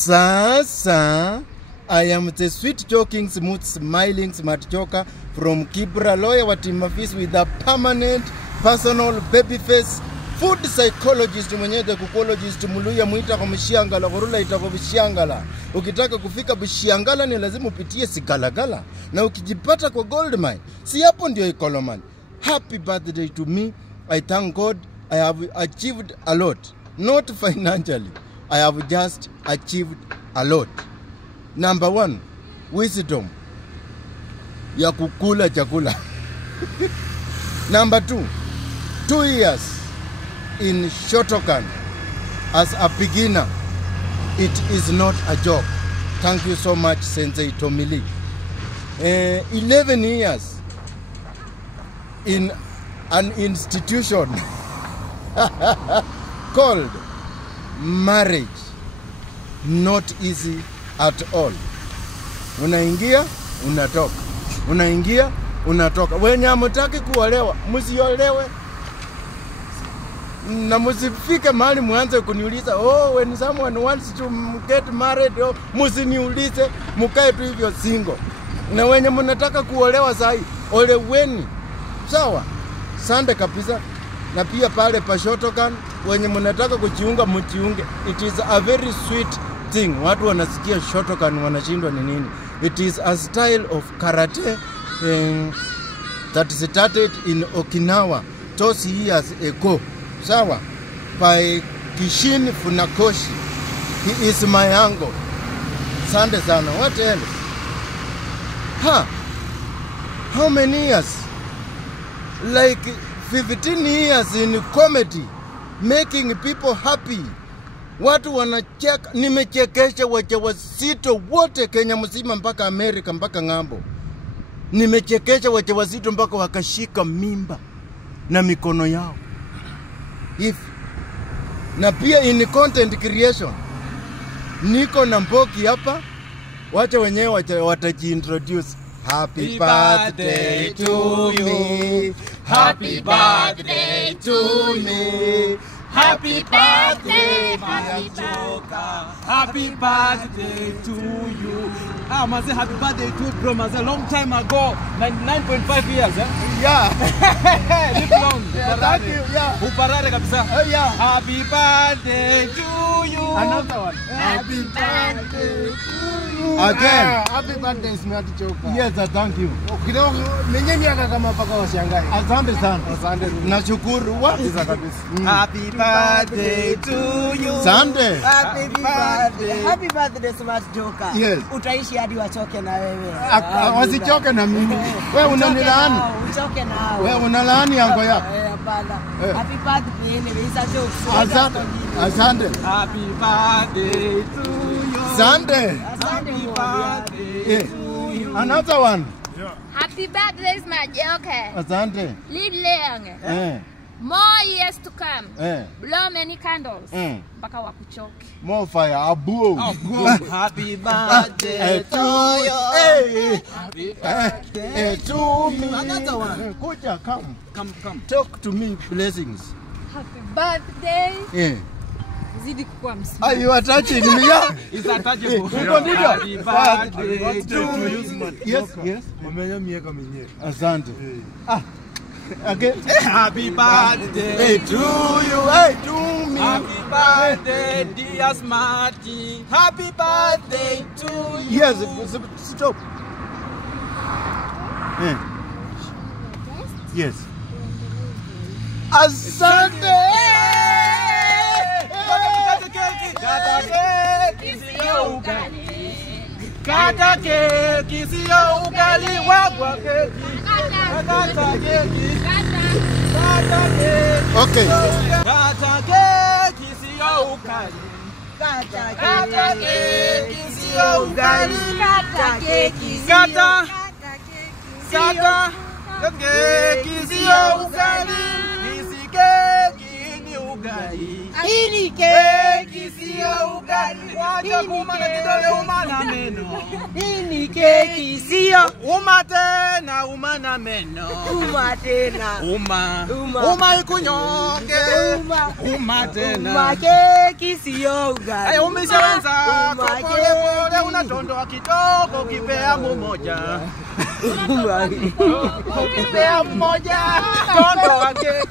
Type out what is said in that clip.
Sasa, I am the sweet joking, smooth smiling, smart joker from Kibra Lawyer Watimafis with a permanent personal baby face food psychologist mwenye the kukologist muluya muita kwa mshiangala kurula ita kwa mshiangala. Ukitaka kufika mshiangala ni lazima upitie sigalagala, na ukijipata kwa gold mine si hapo ndio ikoloman. Happy birthday to me. I thank God I have achieved a lot, not financially. I have just achieved a lot. Number 1, wisdom ya kukula chakula. Number 2, 2 years in Shotokan as a beginner. It is not a joke. Thank you so much, Sensei Tomili. 11 years in an institution called marriage. Not easy at all. Unaingia, unatoka. Unaingia, unatoka. Wenye hamtaki kuolewa, msiolewe. Na msifike mahali muanze kuniuliza, oh, when someone wants to get married, oh, msiniulize, mkae tu hivyo single. Na wenye mnataka kuolewa sahi, oleweni. Sawa? Sande kabisa. Na pia pale pa Shotokan, wenye mnataka kujiunga mjiunge. It is a very sweet thing. Watu wanasikia Shotokan wanashindwa ni nini. It is a style of karate that started in Okinawa 2 years ago. Sawa? By Kishin Funakoshi. He is my uncle. Sande sana. What else? How many years? Like 15 years in comedy, making people happy. Watu wanacheka, nimechekesha wajawazito wote Kenya mzima mpaka Amerika mpaka ngambo. Nimechekesha wajawazito mpaka wakashika mimba na mikono yao. Na pia in content creation, niko na Mboki hapa, wacha wenyewe watajiintroduce. Happy birthday to you. Happy birthday to me. Happy birthday, my joker. Happy birthday to you. Maze, happy birthday to you, bro. Maze, long time ago, 99.5 years, eh? Yeah. Live long. Yeah, thank you. Yeah. Uparare kabisa. Yeah. Happy birthday to you. Another one. Happy birthday to you. Again. Happy birthday, smart joker. Yes, thank you. Kidogo menye miaka kama paka washangae. Asante sana. Asante. Nashukuru wapi za kabisa. Happy birthday to you. Sande. Happy birthday. Happy birthday, smart joker. Yes. Utaishi hadi wachoke na wewe. Wasichoke na mimi. Wewe unanilaani. Uchoke nao. Wewe unalaani yango yako. Hapana. Happy birthday anyway, it's a joke. Asante. Asante. Happy birthday to you. Sande. Happy birthday to you. Another one. Yeah. Happy birthday, smart joker. Asante. Live long. More years to come. Blow many candles. Mpaka wakuchoke. More fire. Abu. Happy birthday to you. Happy birthday to me. Another one. Kuja, come. Come. Talk to me. Blessings. Happy birthday. Zidi kukua msimu. You are touching me. It's attachable. Happy birthday to you. Yes. Mamenyo miaka minye. Asante. Again. Happy birthday to you. Hey, to me. Happy birthday, dear Smarty. Happy birthday to you. Yes, stop. Yes. Asante. Kata keki sio ugali wagwa keki. Kata keki. Okay. Kata keki sio ugali. Kata keki sio ugali. Kata keki. Kata keki sio ugali. Nisi keki ni ugali. Hii keki sio ugali. Wacha kumana kidole umana meno. Hii keki sio umatena umana meno. Umatena. Uma ikunyonge. Umatena. Uma keki sio ugali. Umishaanza Tondo kidogo kipea mmoja. Kipea mmoja. Tondo keki.